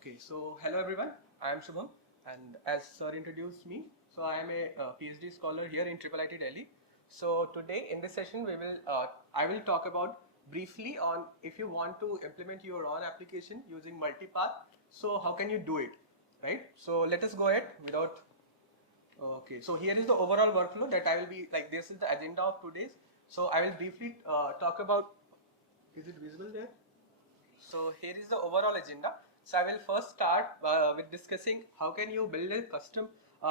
Okay, so hello everyone, I am Shubham, and as sir introduced me, so I am a PhD scholar here in IIIT Delhi. So today in this session I will talk about briefly on if you want to implement your own application using Multipath, so how can you do it, right? So let us go ahead without, okay, so here is the overall workflow that I will be, like this is the agenda of today's. So I will briefly talk about, is it visible there? So here is the overall agenda. So I will first start with discussing how can you build a custom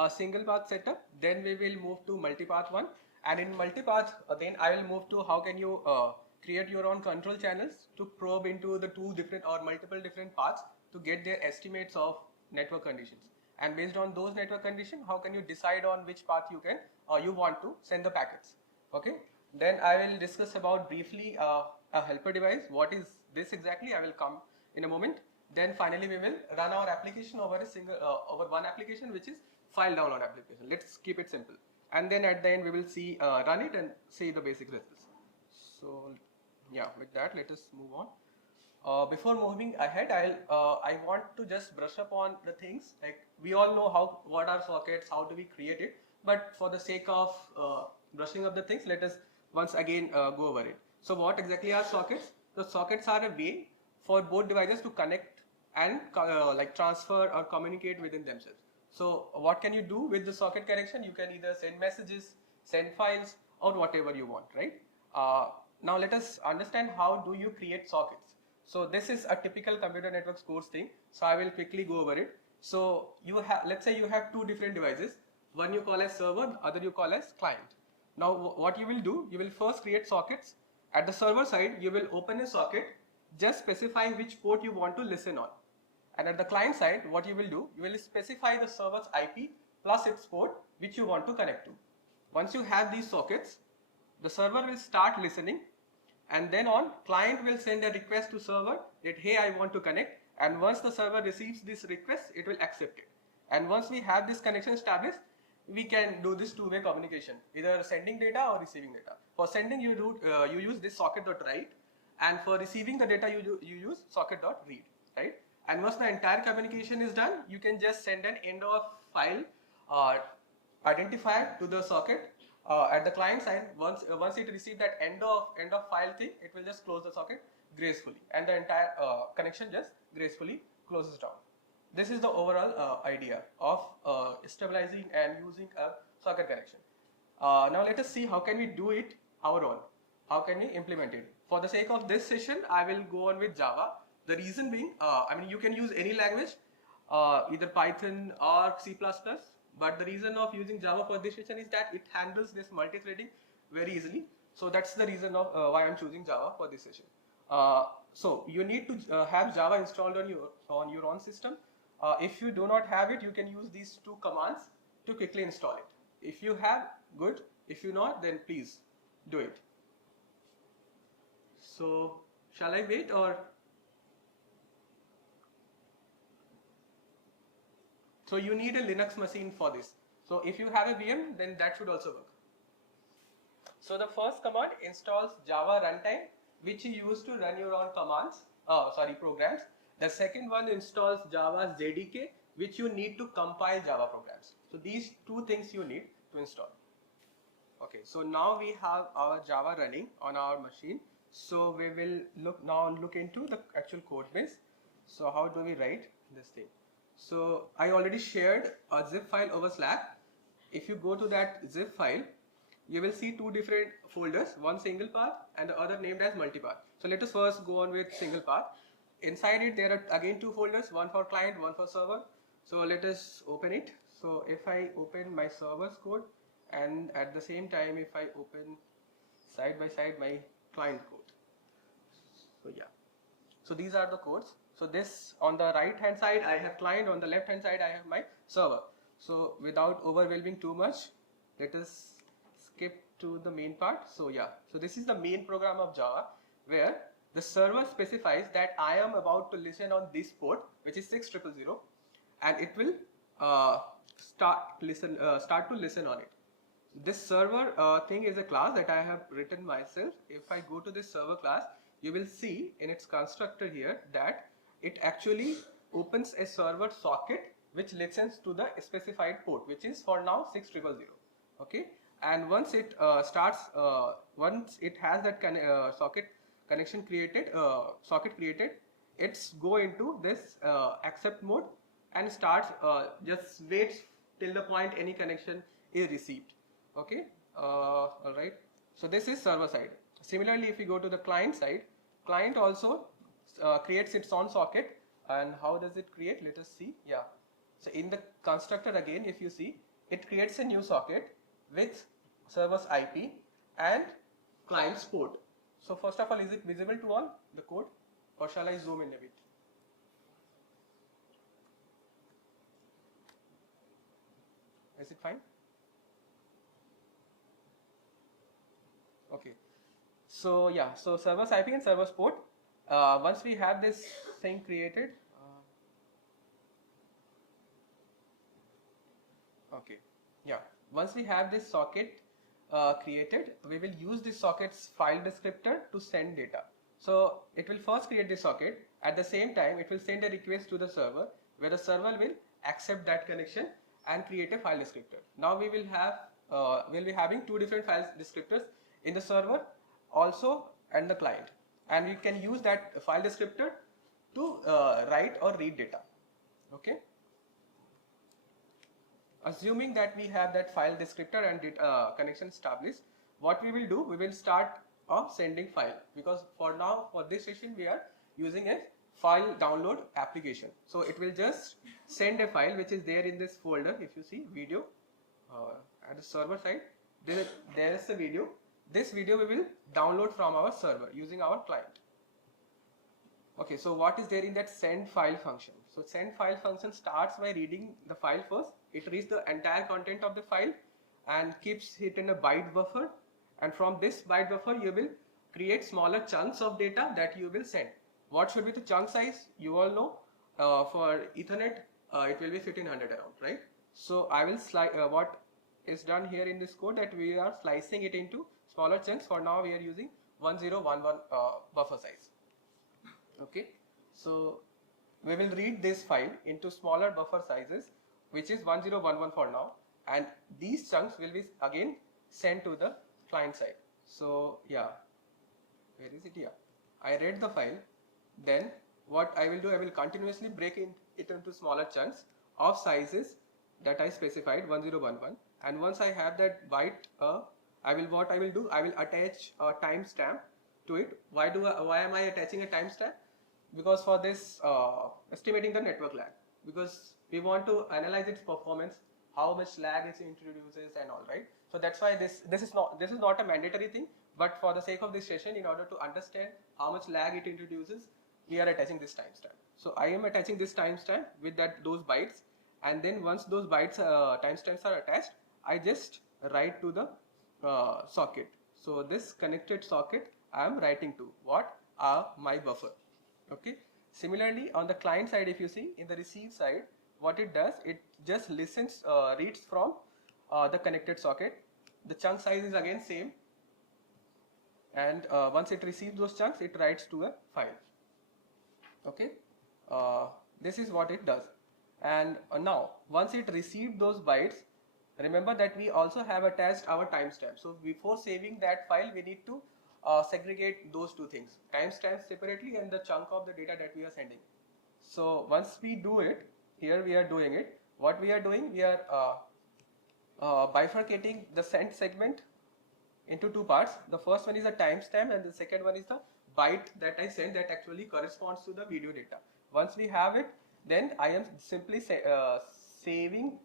single path setup. Then we will move to multipath one, and in multipath then I will move to how can you create your own control channels to probe into the two different or multiple different paths to get their estimates of network conditions. And based on those network conditions, how can you decide on which path you can or you want to send the packets. Okay. Then I will discuss about briefly a helper device. What is this exactly? I will come in a moment. Then finally we will run our application over a single over one application, which is file download application. Let's keep it simple. And then at the end we will see run it and see the basic results. So yeah, with that let us move on. Before moving ahead, I want to just brush up on the things, like we all know what are sockets, how do we create it, but for the sake of brushing up the things, let us once again go over it. So what exactly are sockets? The sockets are a way for both devices to connect and like transfer or communicate within themselves. So what can you do with the socket connection? You can either send messages, send files, or whatever you want, right? Now let us understand how do you create sockets. So this is a typical computer networks course thing. So I will quickly go over it. So you have, let's say you have two different devices. One you call as server, other you call as client. Now what you will do, you will first create sockets. At the server side, you will open a socket, just specify which port you want to listen on. And at the client side, what you will do, you will specify the server's IP plus its port which you want to connect to. Once you have these sockets, the server will start listening, and then on client will send a request to server that hey, I want to connect, and once the server receives this request, it will accept it. And once we have this connection established, we can do this two-way communication, either sending data or receiving data. For sending you use this socket.write, and for receiving the data you use socket.read, right? And once the entire communication is done, you can just send an end of file identifier to the socket. At the client side, once it receives that end of file thing, it will just close the socket gracefully, and the entire connection just gracefully closes down. This is the overall idea of stabilizing and using a socket connection. Now let us see how can we do it our own. How can we implement it? For the sake of this session, I will go on with Java. The reason being, I mean, you can use any language, either Python or C++. But the reason of using Java for this session is that it handles this multi-threading very easily. So that's the reason of why I'm choosing Java for this session. So you need to have Java installed on your own system. If you do not have it, you can use these two commands to quickly install it. If you have, good. If you not, then please do it. So shall I wait or? So you need a Linux machine for this. So if you have a VM, then that should also work. So the first command installs Java runtime, which you use to run your own programs. The second one installs Java's JDK, which you need to compile Java programs. So these two things you need to install. Okay, so now we have our Java running on our machine. So we will look into the actual code base. So how do we write this thing? So I already shared a zip file over Slack. If you go to that zip file, you will see two different folders, one single path and the other named as multipath. So let us first go on with single path. Inside it there are again two folders, one for client, one for server. So let us open it. So if I open my server's code, and at the same time if I open side by side my client code. So yeah, so these are the codes. So this, on the right hand side I have client, on the left hand side I have my server. So without overwhelming too much, let us skip to the main part. So yeah, so this is the main program of Java, where the server specifies that I am about to listen on this port, which is 6000, and it will start to listen on it. This server thing is a class that I have written myself. If I go to this server class, you will see in its constructor here that it actually opens a server socket which listens to the specified port, which is for now 6000. Okay, and once it once it has that connection created, socket created, it's go into this accept mode and starts just waits till the point any connection is received. Okay, all right. So this is server side. Similarly, if we go to the client side, client also creates its own socket. And how does it create? Let us see. Yeah. So in the constructor again, if you see, it creates a new socket with server's IP and client's port. So first of all, is it visible to all the code, or shall I zoom in a bit? Is it fine? Okay. So yeah, so server's IP and server's port. Once we have this thing created, okay, yeah. Once we have this socket created, we will use this socket's file descriptor to send data. So it will first create the socket. At the same time, it will send a request to the server, where the server will accept that connection and create a file descriptor. Now we will have we'll be having two different file descriptors in the server also and the client, and we can use that file descriptor to write or read data. Okay. Assuming that we have that file descriptor and connection established, what we will do, we will start sending file, because for now, for this session, we are using a file download application. So it will just send a file which is there in this folder. If you see video at the server side, there is a video. This video we will download from our server using our client. Okay, so what is there in that send file function? So send file function starts by reading the file first. It reads the entire content of the file and keeps it in a byte buffer. And from this byte buffer, you will create smaller chunks of data that you will send. What should be the chunk size? You all know for Ethernet, it will be 1500 around, right? So I will what is done here in this code, that we are slicing it into smaller chunks. For now, we are using 1011 buffer size. Okay, so we will read this file into smaller buffer sizes, which is 1011 for now, and these chunks will be again sent to the client side. So yeah, where is it? Yeah, I read the file. Then what I will do, I will continuously break it into smaller chunks of sizes that I specified 1011, and once I have that byte, I will attach a timestamp to it. Why am I attaching a timestamp? Because for this estimating the network lag, because we want to analyze its performance, how much lag it introduces and all, right? So that's why this is not a mandatory thing, but for the sake of this session, in order to understand how much lag it introduces, we are attaching this timestamp. So I am attaching this timestamp with those bytes, and then once those bytes timestamps are attached, I just write to the socket. So this connected socket I am writing to what? My buffer. Okay. Similarly, on the client side, if you see in the receive side, what it does, it just listens, reads from the connected socket. The chunk size is again same, and once it receives those chunks, it writes to a file. Okay, this is what it does. And now, once it received those bytes, remember that we also have attached our timestamp. So before saving that file, we need to segregate those two things, timestamp separately and the chunk of the data that we are sending. So once we do it, here we are doing it. What we are doing, we are bifurcating the sent segment into two parts. The first one is a timestamp, and the second one is the byte that I send that actually corresponds to the video data. Once we have it, then I am simply saving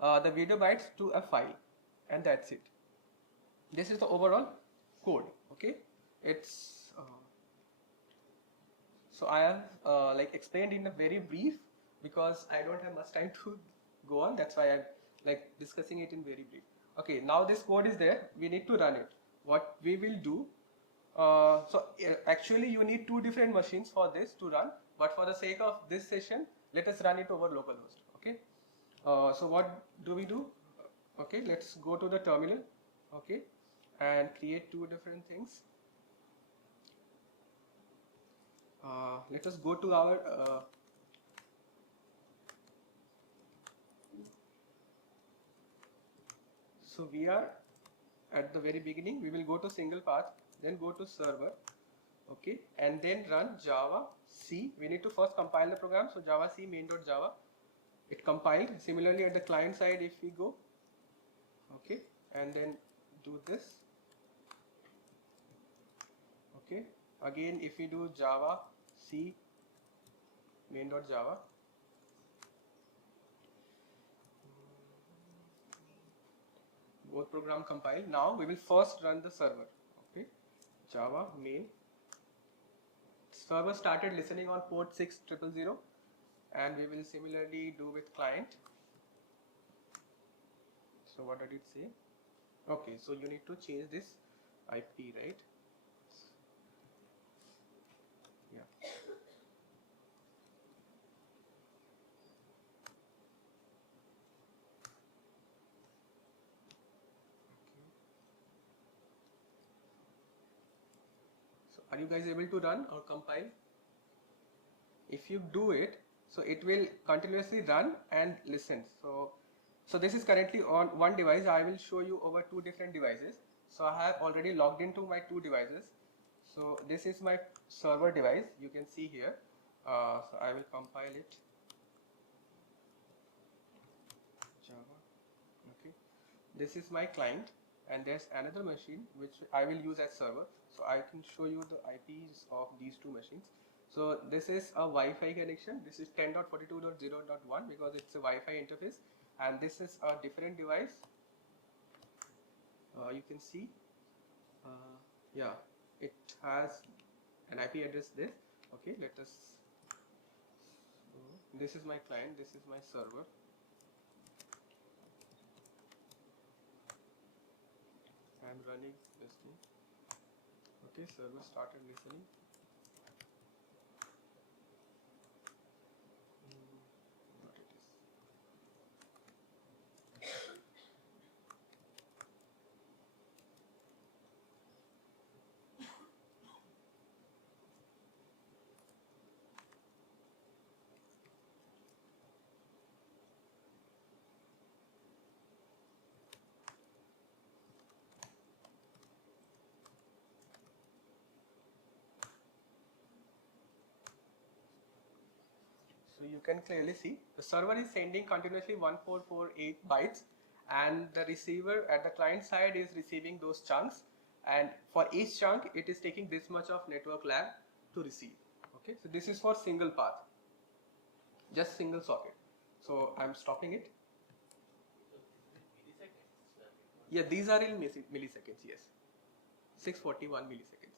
the video bytes to a file, and that's it. This is the overall code. Okay, it's so I have like explained in a very brief, because I don't have much time to go on. That's why I'm like discussing it in very brief. Okay, now this code is there. We need to run it. What we will do, actually you need two different machines for this to run, but for the sake of this session, let us run it over localhost. Okay, so what do we do? Okay, let's go to the terminal. Okay, and create two different things. Let us go to our So we are at the very beginning, we will go to single path, then go to server, okay, and then run Java C. We need to first compile the program. So Java C main.java, it compiled. Similarly at the client side, if we go, okay, and then do this, okay, again if we do Java C main.java, both program compile. Now we will first run the server, okay, Java main. Server started listening on port 6000, and we will similarly do with client. So what did it say? Okay, so you need to change this IP, right? Yeah. So are you guys able to run or compile? If you do it, so it will continuously run and listen. So this is currently on one device. I will show you over two different devices. So I have already logged into my two devices. So this is my server device. You can see here. So I will compile it. Java. Okay. This is my client, and there's another machine which I will use as server. So I can show you the IPs of these two machines. So this is a Wi-Fi connection. This is 10.42.0.1 because it's a Wi-Fi interface, and this is a different device. You can see, yeah, it has an IP address there. Okay, let us. So this is my client. This is my server. I'm running this thing. Okay, server started listening. What it is. So you can clearly see the server is sending continuously 1448 bytes, and the receiver at the client side is receiving those chunks, and for each chunk it is taking this much of network lag to receive. Okay, so this is for single path, just single socket. So I'm stopping it. Yeah, these are in milliseconds, yes, 641 milliseconds.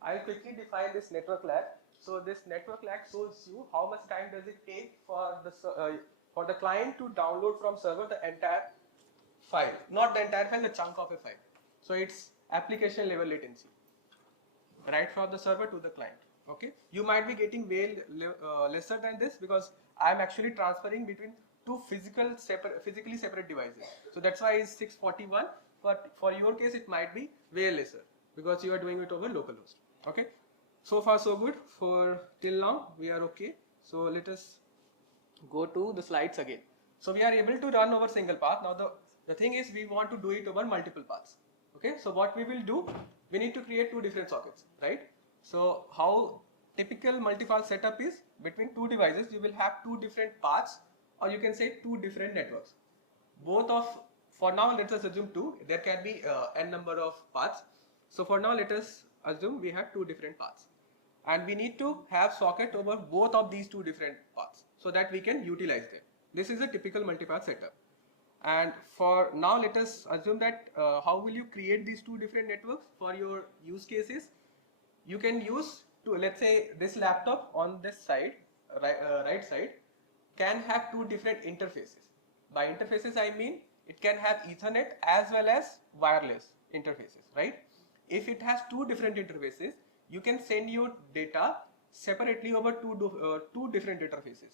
I'll quickly define this network lag. So this network lag shows you how much time does it take for the client to download from server the entire file, not the entire file, the chunk of a file. So it's application level latency, right from the server to the client. Okay, you might be getting way lesser than this because I'm actually transferring between two physically separate devices. So that's why it's 641. But for your case, it might be way lesser because you are doing it over localhost. Okay, so far so good. For till now we are okay. So let us go to the slides again. So we are able to run over single path. Now the thing is, we want to do it over multiple paths. Okay, so what we will do, we need to create two different sockets, right? So how typical multipath setup is, between two devices you will have two different paths, or you can say two different networks. For now let us assume two. There can be n number of paths. So for now let us assume we have two different paths, and we need to have socket over both of these two different paths so that we can utilize them. This is a typical multipath setup. And for now let us assume that how will you create these two different networks for your use cases. You can use let's say this laptop on this side, right side, can have two different interfaces. By interfaces I mean it can have Ethernet as well as wireless interfaces, right? If it has two different interfaces, you can send your data separately over two different interfaces.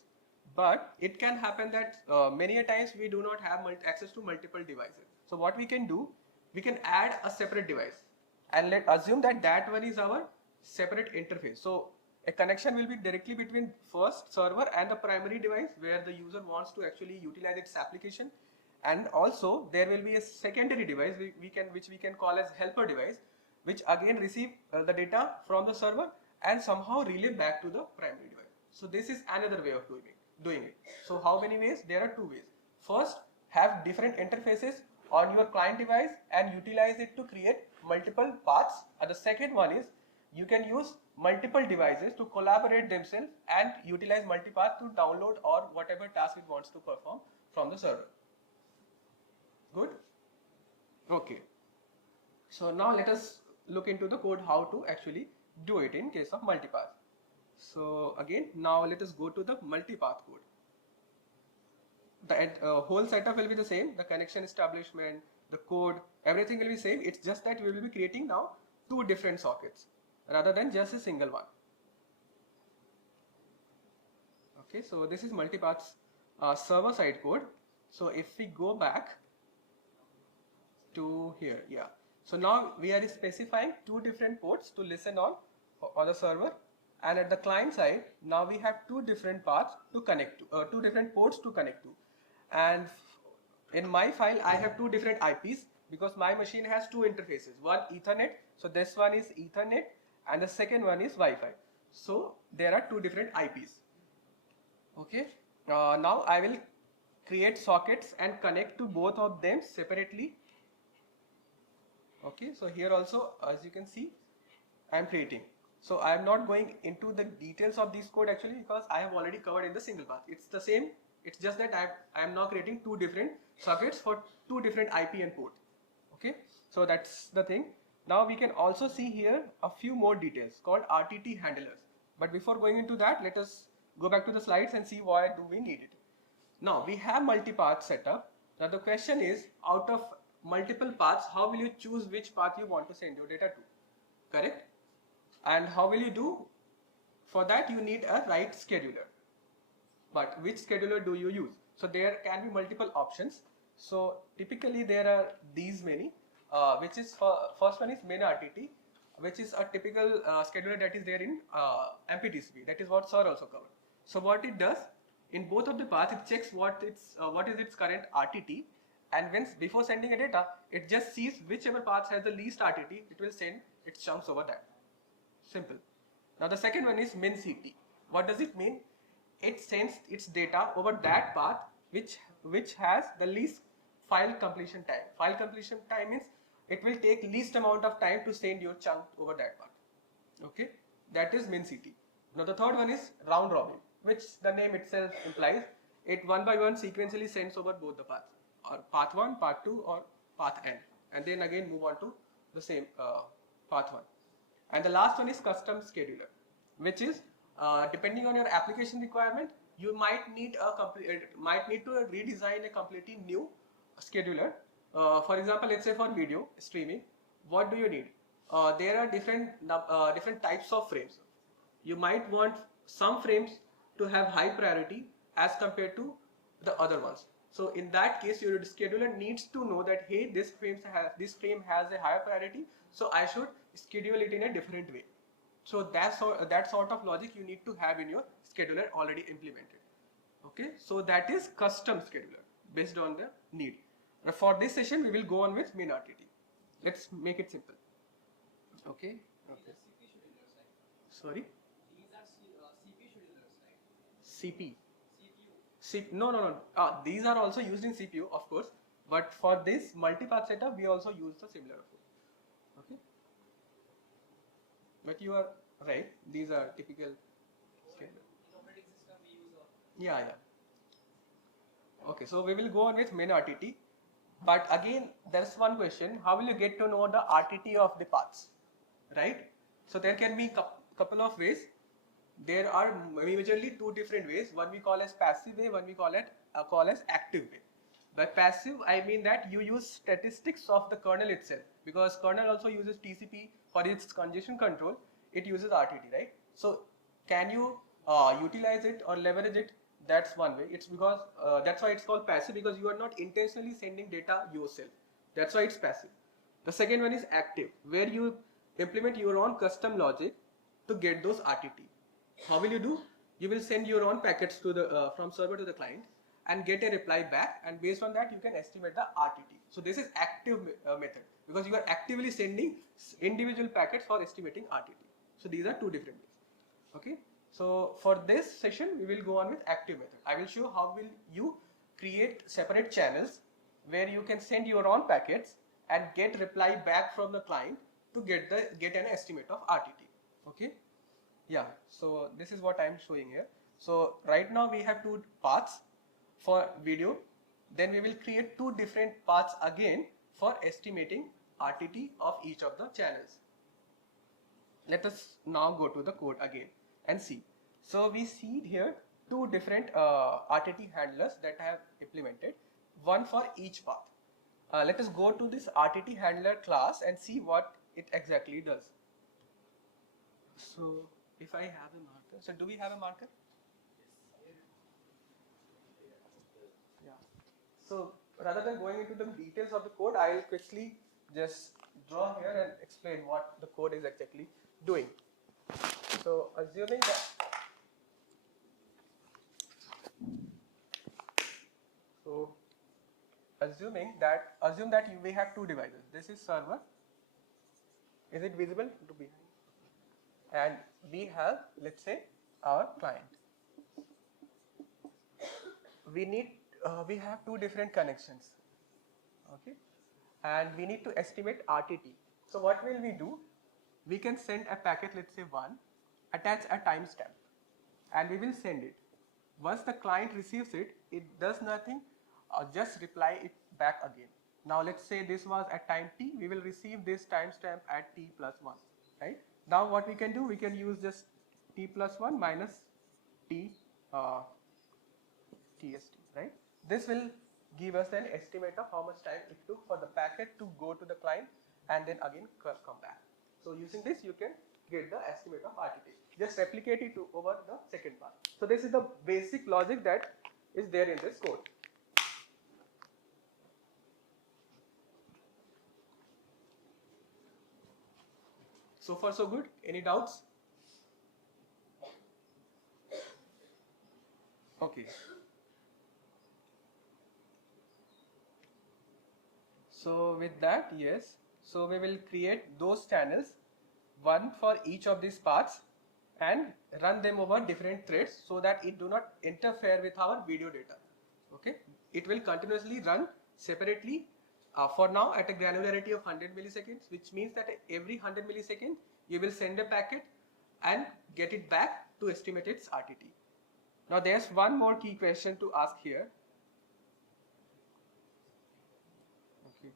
But it can happen that many a times we do not have access to multiple devices. So what we can do, we can add a separate device, and let's assume that that one is our separate interface. So a connection will be directly between first server and the primary device where the user wants to actually utilize its application, And also there will be a secondary device which we can call as helper device, which again receive the data from the server and somehow relay back to the primary device. So this is another way of doing it. So how many ways? There are two ways. First, have different interfaces on your client device and utilize it to create multiple paths. And the second one is you can use multiple devices to collaborate themselves and utilize multipath to download or whatever task it wants to perform from the server. Good? Okay. So now let us look into the code how to actually do it in case of multipath. So again, now let us go to the multipath code. The whole setup will be the same, the connection establishment, the code, everything will be same. It's just that we will be creating now two different sockets rather than just a single one. Okay, so this is multipath's server side code. So if we go back to here, yeah. So now we are specifying two different ports to listen on the server, and at the client side now we have two different paths to connect to, two different ports to connect to. And in my file I have two different IPs because my machine has two interfaces, one Ethernet, so this one is Ethernet and the second one is Wi-Fi. So there are two different IPs. Okay, now I will create sockets and connect to both of them separately. Okay, so here also, as you can see, I am creating. So I am not going into the details of this code actually because I have already covered in the single path. It's the same. It's just that I am now creating two different sockets for two different IP and port. Okay, so that's the thing. Now we can also see here a few more details called RTT handlers. But before going into that, let us go back to the slides and see why do we need it. Now we have multipath setup. Now the question is, out of multiple paths, how will you choose which path you want to send your data to? Correct? And how will you do? For that you need a write scheduler. But which scheduler do you use? So there can be multiple options. So typically there are these many, which is first one is main RTT, which is a typical scheduler that is there in MPTCP. That is what Sir also covered. So what it does, in both of the paths, it checks what is its current RTT, and before sending a data, it just sees whichever path has the least RTT, it will send its chunks over that. Simple. Now the second one is MinCT. What does it mean? It sends its data over that path which has the least file completion time. File completion time means it will take least amount of time to send your chunk over that path. Okay, that is MinCT. Now the third one is round robin, which the name itself implies. It one by one sequentially sends over both the paths, or path 1, path 2, or path n, and then again move on to the same path 1. And the last one is custom scheduler, which is depending on your application requirement, you might need to redesign a completely new scheduler. For example, let's say for video streaming, what do you need? There are different types of frames. You might want some frames to have high priority as compared to the other ones. So in that case, your scheduler needs to know that, hey, this frame has a higher priority, so I should schedule it in a different way. So that sort of logic you need to have in your scheduler already implemented. Okay, so that is custom scheduler based on the need. Now for this session, we will go on with MinRTT. Let's make it simple. Okay. Okay. Sorry. These are CPU schedulers, right? CP. CPU. No. These are also used in CPU, of course. But for this multipath setup, we also use the similar approach. Okay. But you are right. These are typical scheduler. In operating system, we use Yeah. Okay, so we will go on with MinRTT. But again, there's one question: how will you get to know the RTT of the paths, right? So there can be couple of ways. There are majorly two different ways. One we call as passive way, one we call as active way. By passive, I mean that you use statistics of the kernel itself, because kernel also uses TCP for its congestion control. It uses RTT, right? So can you utilize it or leverage it? That's one way. It's because that's why it's called passive, because you are not intentionally sending data yourself. That's why it's passive. The second one is active, where you implement your own custom logic to get those RTT. How will you do? You will send your own packets to the from server to the client, and get a reply back, and based on that you can estimate the RTT. So this is active method, because you are actively sending individual packets for estimating RTT. So these are two different ways. Okay, so for this session we will go on with active method. I will show how will you create separate channels where you can send your own packets and get reply back from the client to get an estimate of RTT. Okay, yeah, so this is what I am showing here. So right now we have two paths for video, then we will create two different paths again for estimating RTT of each of the channels. Let us now go to the code again and see. So we see here two different RTT handlers that I have implemented, one for each path. Let us go to this RTT handler class and see what it exactly does. So if I have a marker, so do we have a marker? Yeah. So rather than going into the details of the code, I will quickly just draw here and explain what the code is exactly doing. So assuming that assume that we have two devices. This is server. Is it visible to behind? And we have, let's say, our client. We have two different connections. Okay, and we need to estimate RTT. So what will we do? We can send a packet, let's say 1, attach a timestamp, and we will send it. Once the client receives it, it does nothing, just reply it back again. Now let's say this was at time t, we will receive this timestamp at t plus 1, right? Now what we can do, we can use just t plus 1 minus t tst, right? This will give us an estimate of how much time it took for the packet to go to the client and then again come back. So using this you can get the estimate of RTT. Just replicate it over the second part. So this is the basic logic that is there in this code. So far so good. Any doubts? Okay. So with that, yes. So we will create those channels, one for each of these paths, and run them over different threads so that it do not interfere with our video data. Okay, it will continuously run separately for now at a granularity of 100 milliseconds, which means that every 100 milliseconds you will send a packet and get it back to estimate its RTT. Now there's one more key question to ask here. Okay.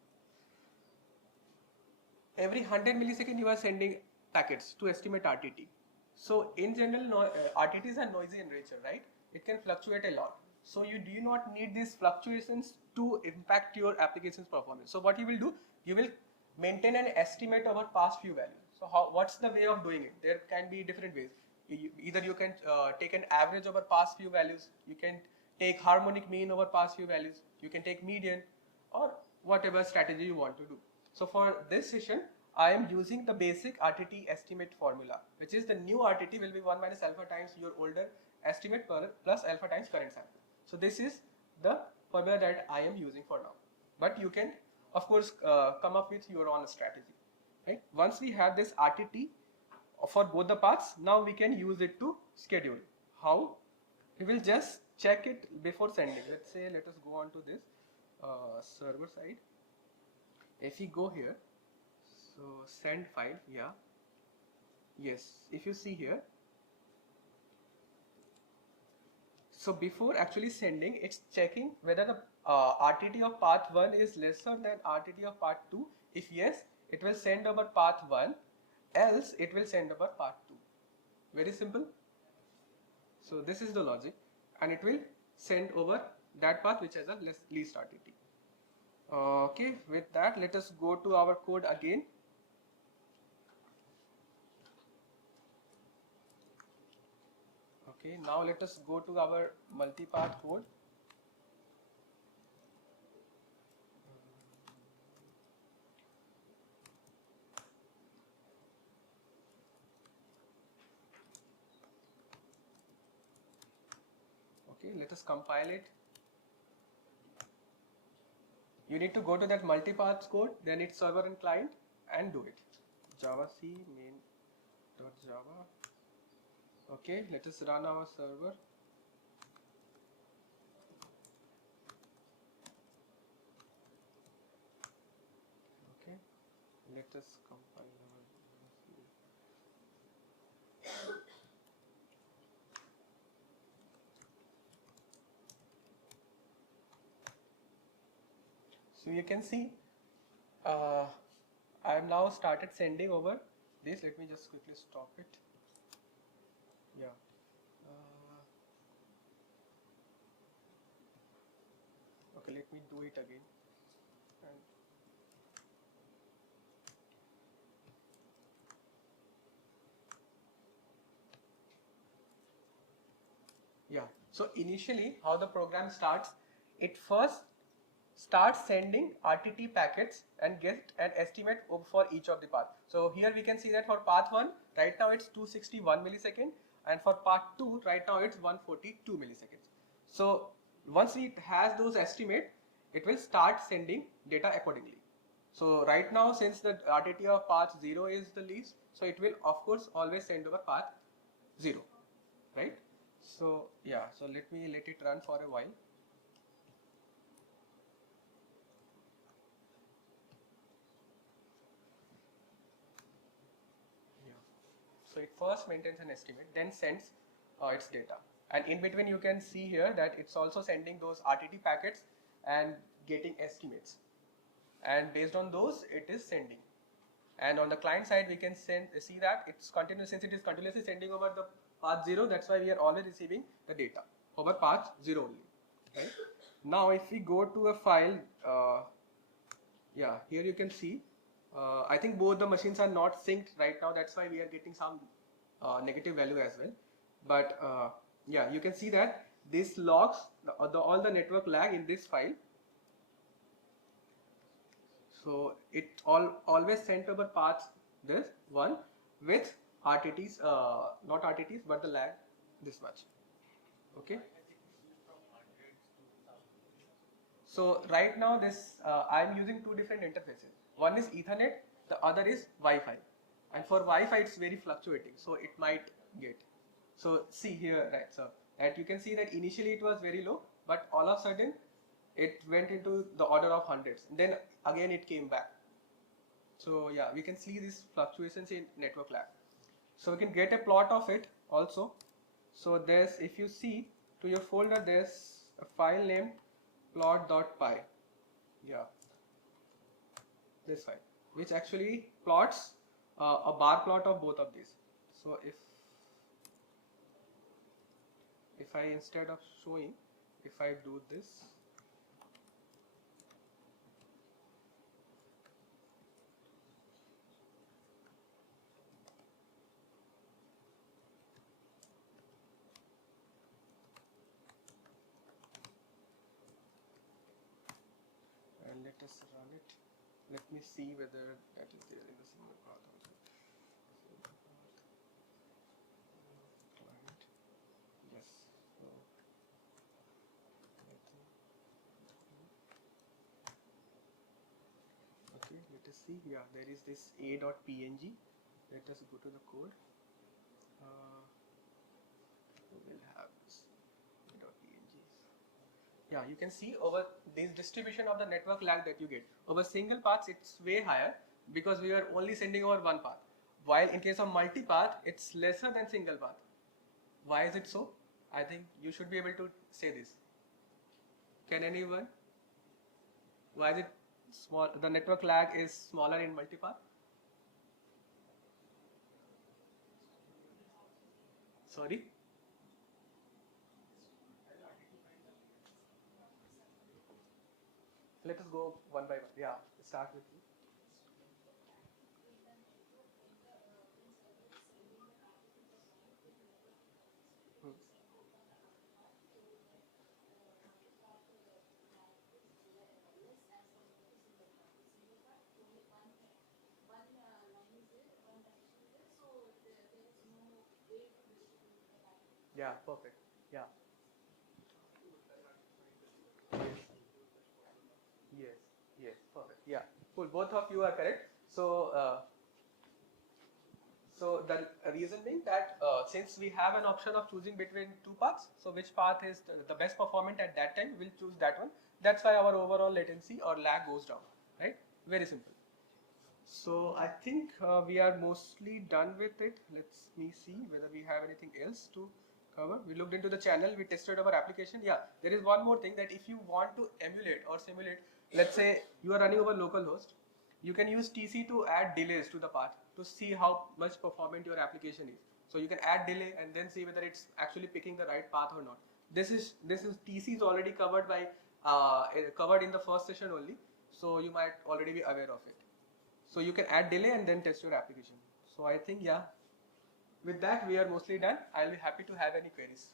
Every 100 milliseconds you are sending packets to estimate RTT. So in general, RTTs are noisy in nature, right? It can fluctuate a lot. So you do not need these fluctuations to impact your application's performance. So what you will do, you will maintain an estimate over past few values. So what's the way of doing it? There can be different ways. Either you can take an average over past few values, you can take harmonic mean over past few values, you can take median, or whatever strategy you want to do. So for this session, I am using the basic RTT estimate formula, which is the new RTT will be 1 minus alpha times your older estimate plus alpha times current sample. So this is the formula that I am using for now. But you can, of course, come up with your own strategy. Right? Once we have this RTT for both the paths, now we can use it to schedule. How? We will just check it before sending. Let's say, let us go on to this server side. If we go here, so send file, yeah, yes, if you see here, so before actually sending, it's checking whether the RTT of path 1 is lesser than RTT of path 2. If yes, it will send over path 1, else it will send over path 2. Very simple. So this is the logic, and it will send over that path which has a least RTT. Okay, with that, let us go to our code again. Okay, now let us go to our multipath code. Okay, let us compile it. you need to go to that multipath code, then it's server and client, and do it. Java C main.java. Okay, let us run our server. Okay, let us compile our Java C. So you can see I have now started sending over this. Let me just quickly stop it. Yeah. Okay, let me do it again. And yeah. So initially, how the program starts, it first starts sending RTT packets and get an estimate for each of the path. So here we can see that for path 1, right now it's 261 millisecond, and for path 2, right now it's 142 milliseconds. So once it has those estimate, it will start sending data accordingly. So right now, since the RTT of path 0 is the least, so it will of course always send over path 0, right? So yeah, so let it run for a while. So it first maintains an estimate, then sends its data. And in between you can see here that it's also sending those RTT packets and getting estimates. And based on those, it is sending. And on the client side, we can see that it's continuous, since it is continuously sending over the path 0, that's why we are always receiving the data over path 0 only. Right? Now if we go to a file, yeah, here you can see, I think both the machines are not synced right now, that's why we are getting some negative value as well. But yeah, you can see that this logs all the network lag in this file. So it always sent over path this one with RTTs, not RTTs, but the lag this much. Okay. So right now this I'm using two different interfaces. One is Ethernet, the other is Wi-Fi. And for Wi-Fi it's very fluctuating, so it might get. So see here, right? So that you can see that initially it was very low, but all of a sudden it went into the order of hundreds. Then again it came back. So yeah, we can see these fluctuations in network lag. So we can get a plot of it also. So there's, if you see to your folder, there's a file named plot.py. Yeah, this file, which actually plots a bar plot of both of these. So if I, instead of showing, if I do this, and let us run it. Let me see whether that is there in the single path also. Client, yes. So okay, let us see. Yeah, there is this a.png. Let us go to the code. We will have this a.png. Yeah, you can see over this distribution of the network lag that you get. Over single paths, it's way higher because we are only sending over one path. While in case of multipath, it's lesser than single path. Why is it so? I think you should be able to say this. Can anyone? Why is it small? The network lag is smaller in multipath. Sorry. Let us go one by one. Yeah, start with you. Hmm. Yeah, perfect. Yeah. Yes. Yes. Yes, perfect. Yeah, cool. Both of you are correct. So the reason being that since we have an option of choosing between two paths, so which path is the best performant at that time, we'll choose that one. That's why our overall latency or lag goes down, right? Very simple. So I think we are mostly done with it. Let's me see whether we have anything else to cover. We looked into the channel, we tested our application. Yeah, there is one more thing that if you want to emulate or simulate, let's say you are running over localhost, you can use TC to add delays to the path to see how much performant your application is. So you can add delay and then see whether it's actually picking the right path or not. This is TC is already covered by covered in the first session only, so you might already be aware of it. So you can add delay and then test your application. So I think, yeah, with that we are mostly done. I'll be happy to have any queries.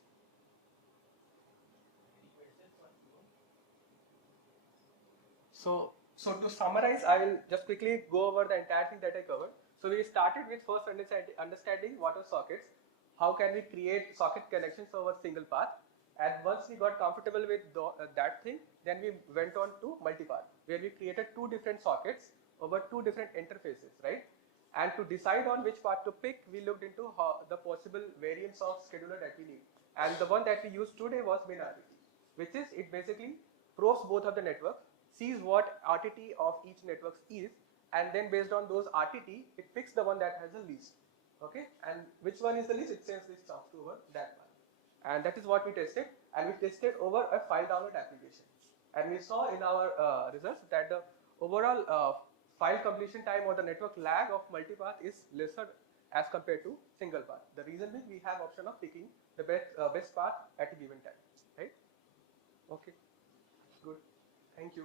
So to summarize, I will just quickly go over the entire thing that I covered. So we started with first understanding what are sockets, how can we create socket connections over single path, and once we got comfortable with that thing, then we went on to multipath, where we created two different sockets over two different interfaces, right? And to decide on which path to pick, we looked into the possible variants of scheduler that we need. And the one that we used today was WinRTT, which is it basically probes both of the network, sees what RTT of each network is, and then based on those RTT, it picks the one that has the least. Okay, and which one is the least? It sends this chunks to over that one. And that is what we tested, and we tested over a file download application. And we saw in our results that the overall file completion time or the network lag of multipath is lesser as compared to single path. The reason being we have option of picking the best path at a given time, right? Okay, good. Thank you.